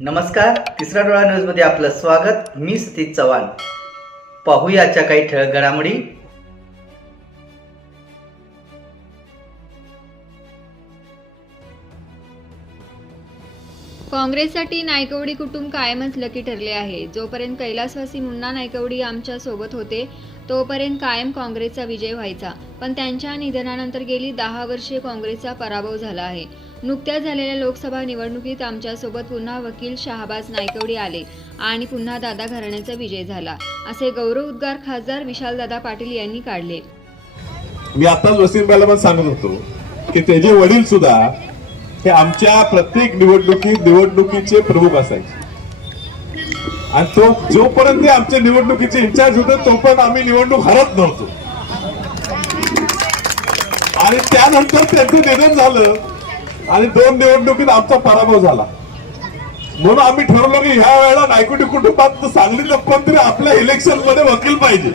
नमस्कार तिसरा डोळा न्यूजमध्ये आपलं स्वागत. मी सतीश चव्हाण. पाहूया आजच्या काही ठळक घडामोडी. काँग्रेससाठी नायकवडी कुटुंब कायमच लकी ठरले आहे. जोपर्यंत कैलासवासी मुन्ना नायकवडी आमच्यासोबत होते तोपर्यंत कायम काँग्रेसचा विजय व्हायचा. पण त्यांच्या निधनानंतर गेली दहा वर्षे काँग्रेसचा पराभव झाला आहे. नुकत्याच झालेल्या लोकसभा निवडणुकीत आमच्यासोबत पुन्हा वकील शहाबाज नायकवडी आले आणि पुन्हा दादा घराण्याचा विजय झाला असे गौरव उद्गार खासदार विशालदादा पाटील यांनी काढले. मी आताच वसीमबाईला पण सांगत होतो की त्याचे वडील सुद्धा हे आमच्या प्रत्येक निवडणुकीत निवडणुकीचे प्रमुख असायचे. आणि तो जोपर्यंत ते आमच्या निवडणुकीचे इन्चार्ज होते तोपर्यंत आम्ही निवडणूक हरत नव्हतो. आणि त्यानंतर त्यांचं निधन झालं आणि दोन निवडणुकीत आमचा पराभव झाला. म्हणून आम्ही ठरवलं की ह्या वेळेला नायकुटी कुटुंबात सांगली कोण तरी आपल्या इलेक्शनमध्ये वकील पाहिजे.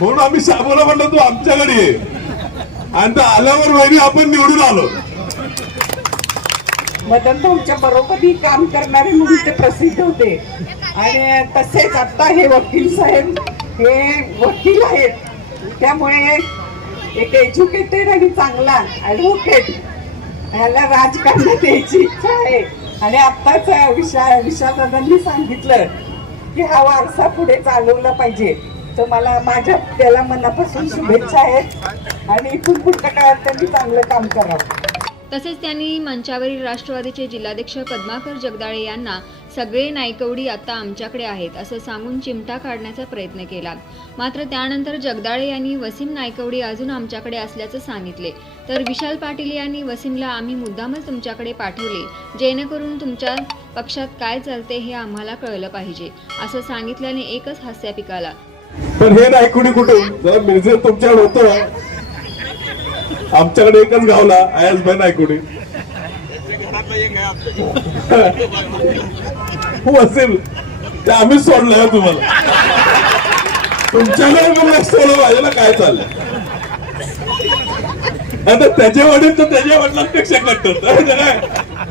म्हणून आम्ही शाबूला म्हणलं तू आमच्याकडे ये. आणि आल्यावर वहिनी आपण निवडून आलो. मदन भाऊच्या बरोबरही काम करणारे म्हणून ते प्रसिद्ध होते. आणि तसेच आता हे वकील साहेब हे वकील आहेत. त्यामुळे एक एज्युकेटेड आणि चांगला ॲडव्होकेट ह्याला राजकारणात यायची इच्छा आहे. आणि आत्ताच विशा विशालदादांनी सांगितलं की हा वारसा पुढे चालवला पाहिजे. तर मला माझ्या त्याला मनापासून शुभेच्छा आहेत. आणि इथून पुढच्या काळात त्यांनी चांगलं काम करावं. तसेच त्यांनी मंचावरील राष्ट्रवादीचे जिल्हाध्यक्ष पद्माकर जगदाळे यांना सगळे नायकवडी आता आमच्याकडे आहेत असं सांगून चिमटा काढण्याचा प्रयत्न केला. मात्र त्यानंतर जगदाळे यांनी वसीम नायकवडी अजून आमच्याकडे असल्याचं सांगितले. तर विशाल पाटील यांनी वसीमला आम्ही मुद्दामच तुमच्याकडे पाठवले जेणेकरून तुमच्या पक्षात काय चालते हे आम्हाला कळलं पाहिजे असं सांगितल्याने एकच हास्य पिकाला. पण हे नाही कुणी कुठे तुमच्याकडे होतं आमच्याकडे एकच गावला आयासभाई कुठे हो असेल. ते आम्हीच सोडलं ना तुम्हाला. तुमच्याकडे पण लक्ष ठेवलं पाहिजे ना काय चाललंय? आता त्याचे वडील तर त्याच्या वडिलांपेक्षा कटत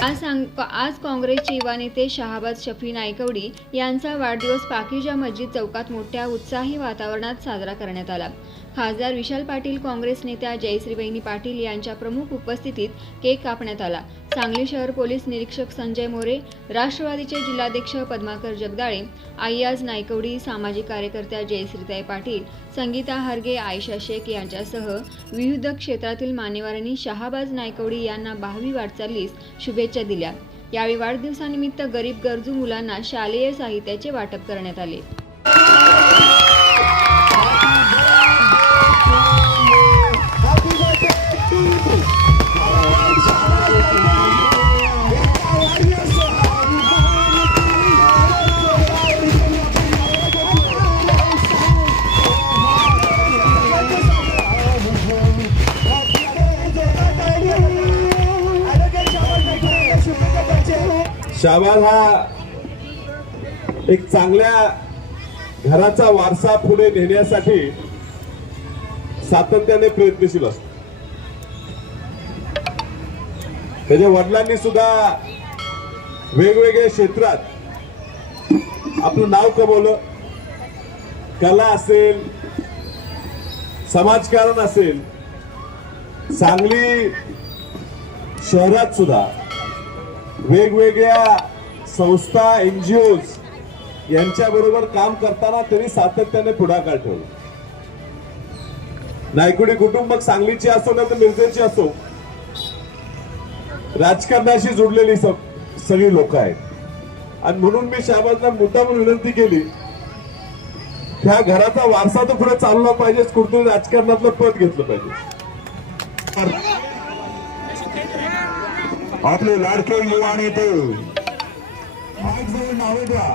आज सांग आज काँग्रेसचे युवा नेते शहाबाज शफी नायकवडी यांचा वाढदिवस पाकिजा मस्जिद चौकात मोठ्या उत्साही वातावरणात साजरा करण्यात आला. खासदार विशाल पाटील काँग्रेस नेत्या जयश्रीबहिनी पाटील यांच्या प्रमुख उपस्थितीत केक कापण्यात आला. सांगली शहर पोलीस निरीक्षक संजय मोरे राष्ट्रवादीचे जिल्हाध्यक्ष पद्माकर जगदाळे आय्याज नायकवडी सामाजिक कार्यकर्त्या जयश्रीताई पाटील संगीता हरगे आयशा शेख यांच्यासह विविध क्षेत्रातील मान्यवरांनी शहाबाज नायकवडी यांना बहावी वाटचालीस शुभेच्छा दिल्या. यावेळी वाढदिवसानिमित्त गरीब गरजू मुलांना शालेय साहित्याचे वाटप करण्यात आले. शाबाज हा एक चांगल्या घराचा वारसा पुढे नेण्यासाठी सातत्याने प्रयत्नशील असतो. त्याच्या वडिलांनी सुद्धा वेगवेगळ्या क्षेत्रात आपलं नाव कमवलं. कला असेल समाजकारण असेल सांगली शहरात सुद्धा वेगवेगळ्या संस्था एनजीओ यांच्या बरोबर काम करताना त्यांनी सातत्याने पुढाकार ठेवला. नायकुडी कुटुंब मग सांगलीची असो ना तर मिरजेची असो राजकारणाशी जुडलेली सगळी लोक आहेत. आणि म्हणून मी शाहबाजला मुद्दा म्हणून विनंती केली ह्या घराचा वारसा तर पुढे चालला पाहिजे कुठतरी राजकारणातलं पद घेतलं पाहिजे. आपले लाडके युवा नेते. माईक जवळ नावे द्या.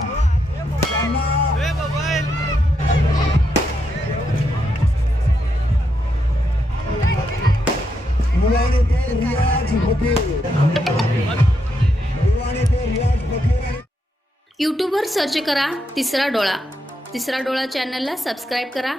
यूट्यूबवर सर्च करा तिसरा डोळा. तिसरा डोळा चॅनलला सबस्क्राईब करा.